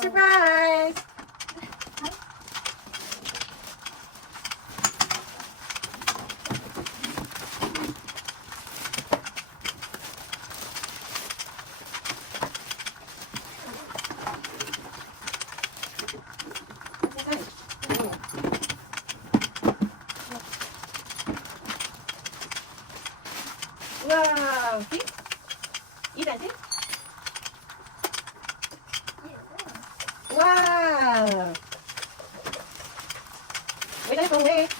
surprise. Wow, see? Eat and see? Wow! Wait, I don't wait.